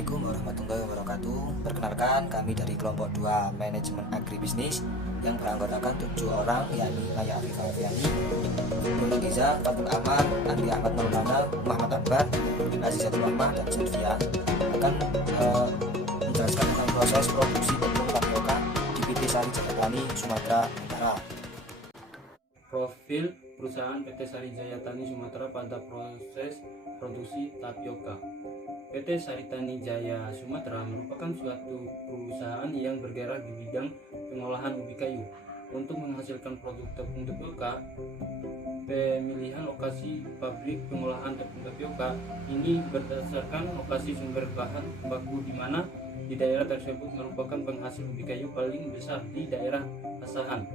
Assalamualaikum warahmatullahi wabarakatuh. Perkenalkan, kami dari kelompok 2 Manajemen Agribisnis yang beranggotakan 7 orang, yakni Maya Afifah Fiani, Nuni Giza, Fatul Amar, Andi Ahmad Maulana, Muhammad Akbar, Azizatul Rahmah, dan Sylvia akan menjelaskan tentang proses produksi tepung tapioka di PT Sari Jaya Tani, Sumatera Utara. Profil perusahaan PT Sari Jaya Tani Sumatera pada proses produksi tapioka. PT Sari Tani Jaya Sumatera merupakan suatu perusahaan yang bergerak di bidang pengolahan ubi kayu. Untuk menghasilkan produk tepung tapioka, pemilihan lokasi pabrik pengolahan tepung tapioka ini berdasarkan lokasi sumber bahan baku, di mana di daerah tersebut merupakan penghasil ubi kayu paling besar di daerah asahan.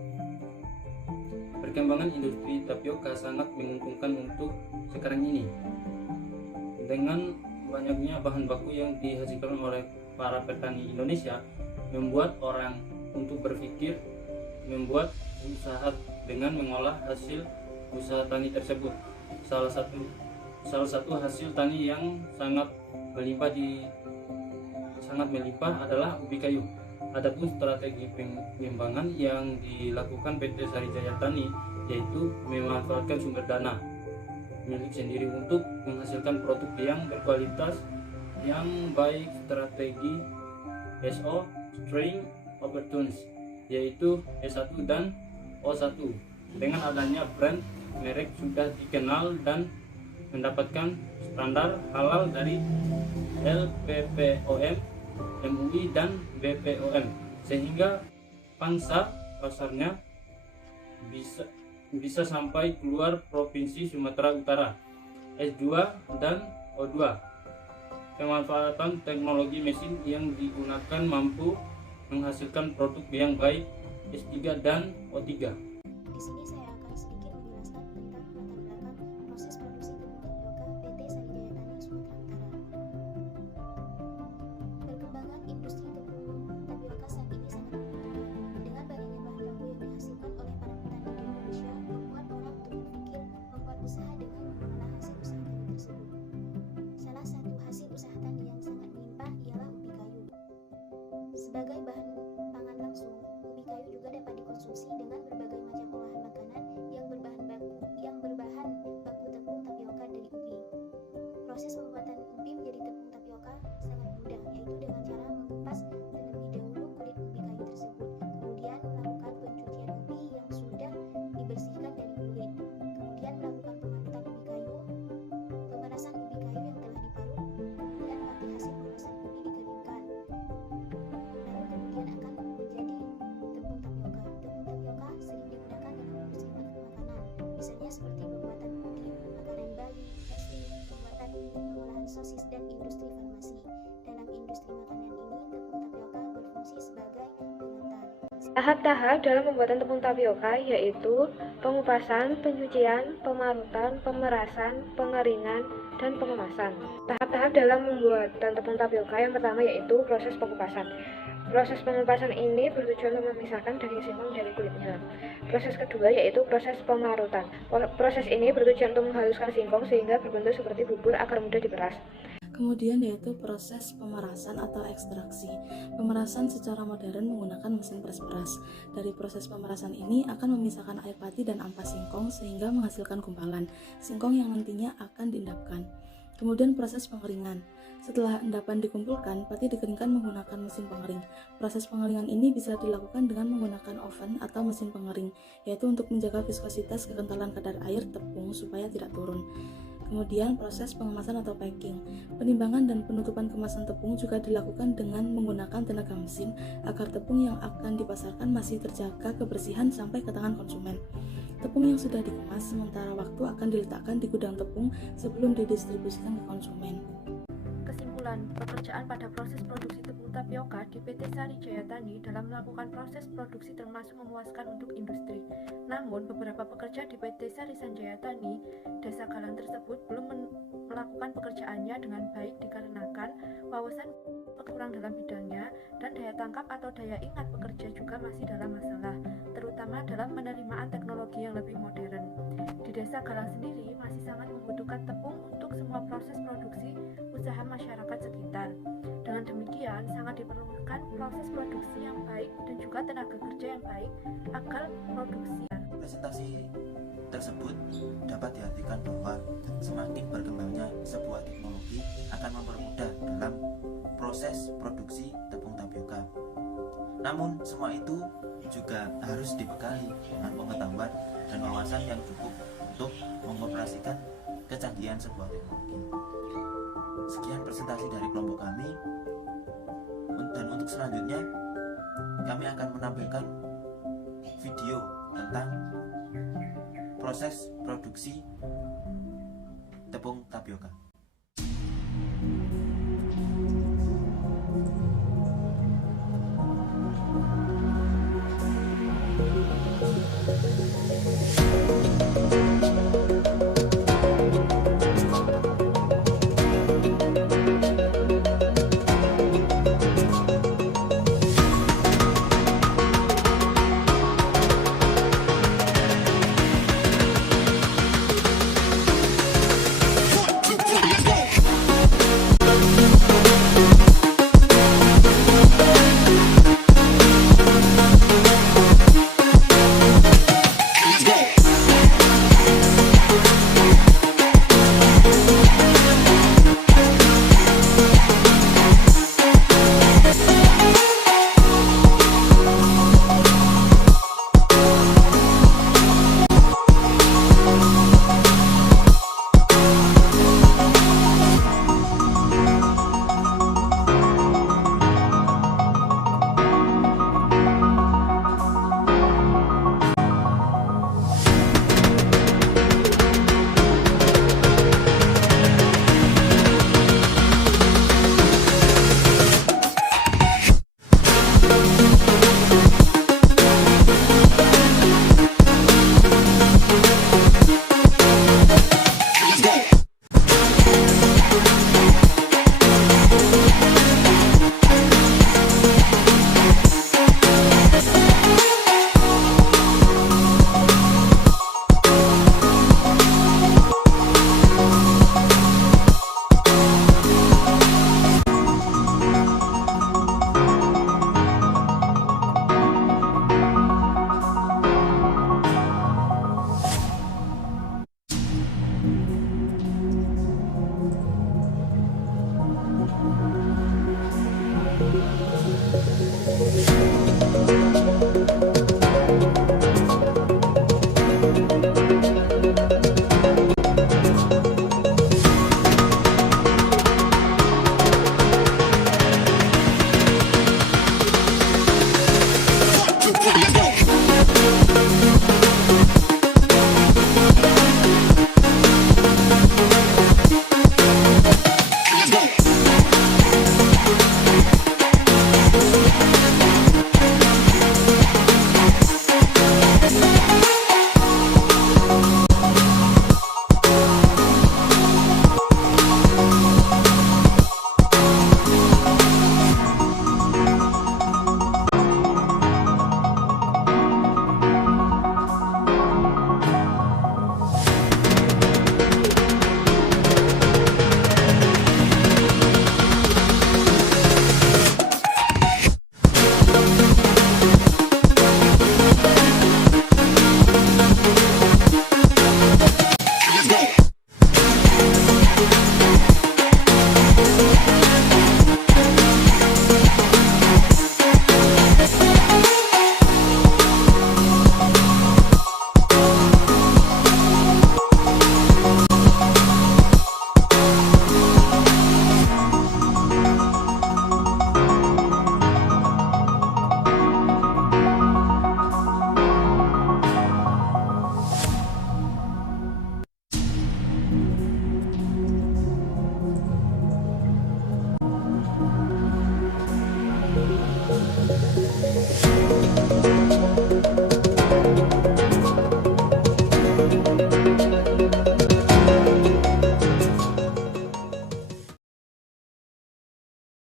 Perkembangan industri tapioka sangat menguntungkan untuk sekarang ini. Dengan banyaknya bahan baku yang dihasilkan oleh para petani Indonesia, membuat orang untuk berpikir membuat usaha dengan mengolah hasil usaha tani tersebut. Salah satu hasil tani yang sangat melimpah adalah ubi kayu. Adapun strategi pengembangan yang dilakukan PT Sari Jaya Tani yaitu memanfaatkan sumber dana milik sendiri untuk menghasilkan produk yang berkualitas yang baik. Strategi SO, String Opportunities, yaitu S1 dan O1. Dengan adanya brand, merek sudah dikenal dan mendapatkan standar halal dari LPPOM, MUI, dan BPOM, sehingga pangsa pasarnya bisa sampai keluar provinsi Sumatera Utara. S2 dan O2. Pemanfaatan teknologi mesin yang digunakan mampu menghasilkan produk yang baik. S3 dan O3. Di sini saya akan sedikit menjelaskan tentang latar belakang proses produksi tepung tapioka PT Sari Jaya Tani Sumatera Utara. Perkembangan industri tepung tapioka saat ini sangat menguntungkan. Dengan banyaknya bahan baku yang dihasilkan oleh para petani di Indonesia, membuat orang untuk berpikir membuat usaha dengan mengolah hasil usaha tani tersebut. Salah satu hasil usaha tani yang sangat melimpah ialah ubi kayu. Sebagai bahan pangan langsung, ubi kayu juga dapat dikonsumsi dengan berbagai macam olahan makanan yang berbahan baku tepung tapioka dari ubi. Proses pembuatan ubi menjadi tepung tapioka sangat mudah, yaitu dengan cara mengupas terlebih dahulu kulit ubi kayu tersebut, kemudian melakukan pencucian ubi yang sudah dibersihkan dari kulit, kemudian melakukan pemarutan ubi kayu, pemanasan ubi kayu yang telah diparut, kemudian mati hasil pemanasan ubi dikeringkan, lalu kemudian akan menjadi tepung tapioka. Tepung tapioka sering digunakan dalam industri makanan, misalnya seperti pembuatan puding, makanan bayi, es krim, pembuatan pengolahan sosis, dan industri farmasi. Dalam industri makanan ini, tepung tapioka berfungsi sebagai pengantar. Tahap-tahap dalam pembuatan tepung tapioka yaitu pengupasan, pencucian, pemarutan, pemerasan, pengeringan, dan pengemasan. Tahap-tahap dalam pembuatan tepung tapioka yang pertama yaitu proses pengupasan. Proses pengupasan ini bertujuan untuk memisahkan daging singkong dari kulitnya. Proses kedua yaitu proses pemarutan. Proses ini bertujuan untuk menghaluskan singkong sehingga berbentuk seperti bubur agar mudah diperas. Kemudian yaitu proses pemerasan atau ekstraksi. Pemerasan secara modern menggunakan mesin pres-peras. Dari proses pemerasan ini akan memisahkan air pati dan ampas singkong sehingga menghasilkan gumpalan singkong yang nantinya akan diendapkan. Kemudian proses pengeringan. Setelah endapan dikumpulkan, pati dikeringkan menggunakan mesin pengering. Proses pengeringan ini bisa dilakukan dengan menggunakan oven atau mesin pengering, yaitu untuk menjaga viskositas kekentalan kadar air tepung supaya tidak turun. Kemudian proses pengemasan atau packing. Penimbangan dan penutupan kemasan tepung juga dilakukan dengan menggunakan tenaga mesin agar tepung yang akan dipasarkan masih terjaga kebersihan sampai ke tangan konsumen. Tepung yang sudah dikemas sementara waktu akan diletakkan di gudang tepung sebelum didistribusikan ke konsumen. Kesimpulan, pekerjaan pada proses produksi tepung tapioka di PT Sari Jaya Tani dalam melakukan proses produksi termasuk memuaskan untuk industri. Namun, beberapa pekerja di PT Sari Sanjaya Tani, Desa Galang tersebut belum melakukan pekerjaannya dengan baik dikarenakan wawasan kurang dalam bidangnya dan daya tangkap atau daya ingat pekerja juga masih dalam masalah, terutama dalam penerimaan teknologi yang lebih modern. Di Desa Galang sendiri masih sangat membutuhkan tepung untuk semua proses produksi usaha masyarakat sekitar. Dengan demikian, sangat diperlukan proses produksi yang baik dan juga tenaga kerja yang baik agar produksi. Presentasi tersebut dapat diartikan bahwa semakin berkembangnya sebuah teknologi akan mempermudah dalam proses produksi tepung tapioka. Namun semua itu juga harus dibekali dengan pengetahuan dan wawasan yang cukup untuk mengoperasikan kecanggihan sebuah teknologi. Sekian presentasi dari kelompok kami, dan untuk selanjutnya kami akan menampilkan video tentang proses produksi tepung tapioka.